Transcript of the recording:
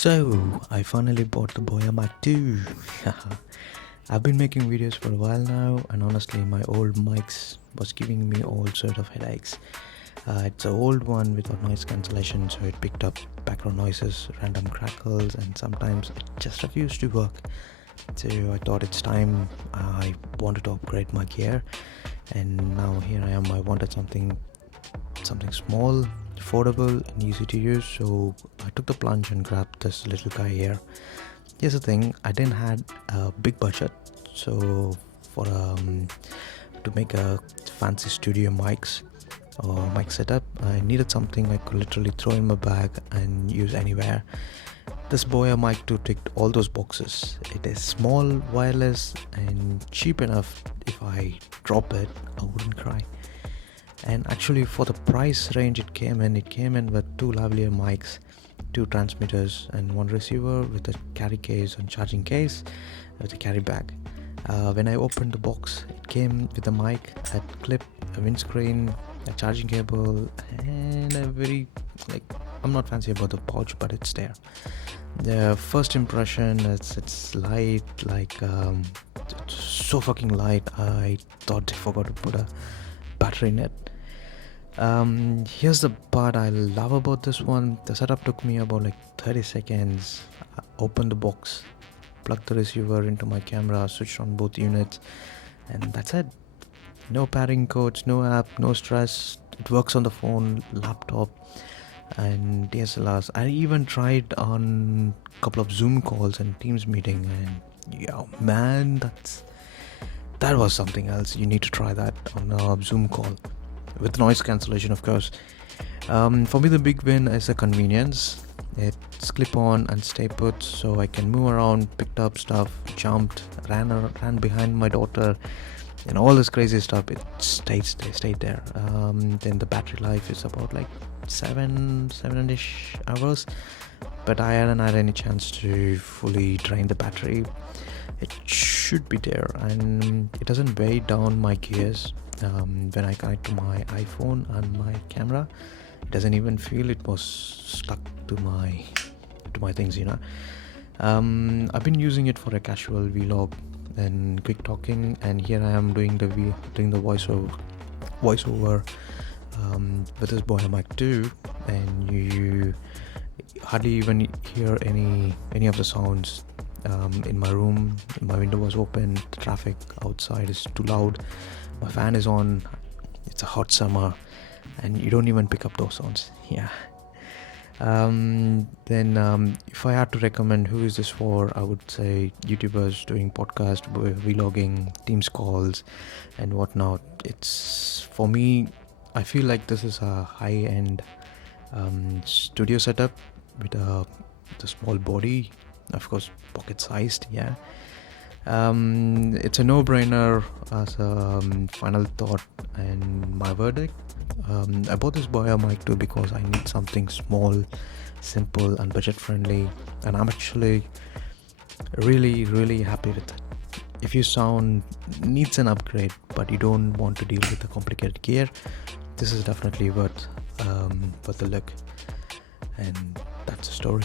So, I finally bought the Boya Mic 2. I've been making videos for a while now, and honestly, my old mics was giving me all sort of headaches. It's an old one without noise cancellation, so it picked up background noises, random crackles, and sometimes it just refused to work. So I thought it's time. I wanted to upgrade my gear, and now here I am. I wanted something small, affordable, and easy to use. So I took the plunge and grabbed this little guy here. Here's the thing: I didn't had a big budget, so for to make a fancy studio mics or mic setup, I needed something I could literally throw in my bag and use anywhere. This Boya Mic 2 ticked all those boxes. It is small, wireless, and cheap enough. If I drop it, I wouldn't cry. And actually, for the price range it came in with two lavalier mics, two transmitters, and one receiver with a carry case and charging case with a carry bag. When I opened the box, it came with a mic, a clip, a windscreen, a charging cable, and a very, I'm not fancy about the pouch, but it's there. The first impression, it's light, it's so fucking light. I thought they forgot to put a battery in it. Here's the part I love about this one. The setup took me about 30 seconds. I opened the box, plugged the receiver into my camera, switched on both units, and that's it. No pairing codes, no app, no stress. It works on the phone, laptop, and DSLRs. I even tried on a couple of Zoom calls and Teams meeting, and yeah, man, that was something else. You need to try that on a Zoom call with noise cancellation, of course. For me, the big win is the convenience. It's clip on and stay put, so I can move around, picked up stuff, jumped, ran behind my daughter, and all this crazy stuff. It stayed there. Then the battery life is about 7-ish hours, but I hadn't had any chance to fully drain the battery. It should be there, and it doesn't weigh down my gears. When I connect to my iPhone and my camera, it doesn't even feel it was stuck to my things. I've been using it for a casual vlog and quick talking, and here I am doing the voiceover with this Boya Mic 2, and you hardly even hear any of the sounds. In my room, my window was open, the traffic outside is too loud, my fan is on, it's a hot summer, and you don't even pick up those sounds. Then if I had to recommend who is this for, I would say YouTubers doing podcast, vlogging, Teams calls, and whatnot. It's, for me, I feel like this is a high-end studio setup with a small body, of course pocket-sized. It's a no-brainer as a final thought and my verdict. I bought this Boya Mic 2 because I need something small, simple, and budget-friendly, and I'm actually really, really happy with it. If your sound needs an upgrade but you don't want to deal with the complicated gear, this is definitely worth the look. And that's the story.